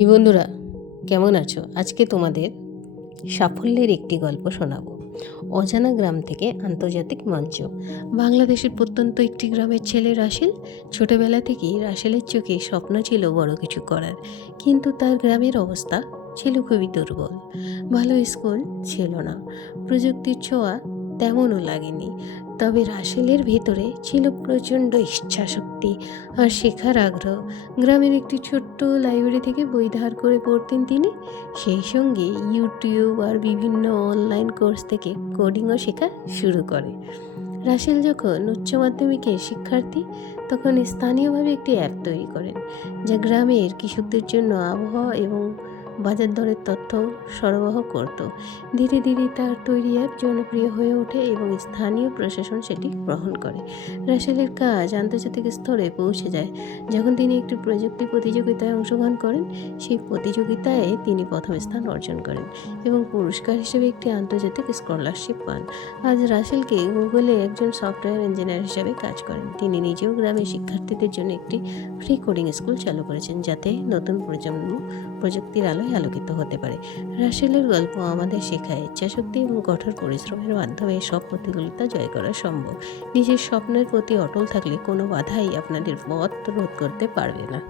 কি বন্ধুরা, কেমন আছো? আজকে তোমাদের সাফল্যের একটি গল্প শোনাবো। অজানা গ্রাম থেকে আন্তর্জাতিক মঞ্চ। বাংলাদেশের প্রত্যন্ত একটি গ্রামের ছেলে রাসেল ছোটবেলা থেকেই রাসেলের চোখে স্বপ্ন ছিল বড় কিছু করার। কিন্তু তার গ্রামের অবস্থা ছিল খুবই দুর্বল। ভালো স্কুল ছিল না। প্রযুক্তির ছোঁয়া তেমনও লাগেনি। তবে রাসেলের ভেতরে ছিল প্রচণ্ড ইচ্ছাশক্তি আর শেখার আগ্রহ। গ্রামের একটি ছোট্ট লাইব্রেরি থেকে বই ধার করে পড়তেন তিনি। সেই সঙ্গে ইউটিউব আর বিভিন্ন অনলাইন কোর্স থেকে কোডিংও শেখা শুরু করে। রাসেল যখন উচ্চ মাধ্যমিকের শিক্ষার্থী, তখন স্থানীয়ভাবে একটি অ্যাপ তৈরি করেন, যা গ্রামের কৃষকদের জন্য আবহাওয়া এবং বাজার দরের তথ্য সরবরাহ করত। ধীরে ধীরে তার তৈরি অ্যাপ জনপ্রিয় হয়ে ওঠে এবং স্থানীয় প্রশাসন সেটি গ্রহণ করে। রাসেলের কাজ আন্তর্জাতিক স্তরে পৌঁছে যায়। যখন তিনি একটি প্রযুক্তি প্রতিযোগিতায় অংশগ্রহণ করেন, সেই প্রতিযোগিতায় তিনি প্রথম স্থান অর্জন করেন এবং পুরস্কার হিসেবে একটি আন্তর্জাতিক স্কলারশিপ পান। আজ রাসেলকে গুগলে একজন সফটওয়্যার ইঞ্জিনিয়ার হিসেবে কাজ করেন। তিনি নিজেও গ্রামের শিক্ষার্থীদের জন্য একটি ফ্রি কোডিং স্কুল চালু করেছেন যাতে নতুন প্রজন্ম প্রযুক্তির আলোয় আলোকিত হতে পারে। রাসেলের গল্প আমাদের শেখায় ইচ্ছাশক্তি এবং কঠোর পরিশ্রমের মাধ্যমে সব প্রতিকূলতা জয় করা সম্ভব। নিজের স্বপ্নের প্রতি অটল থাকলে কোনো বাধাই আপনাদের পথ রোধ করতে পারবে না।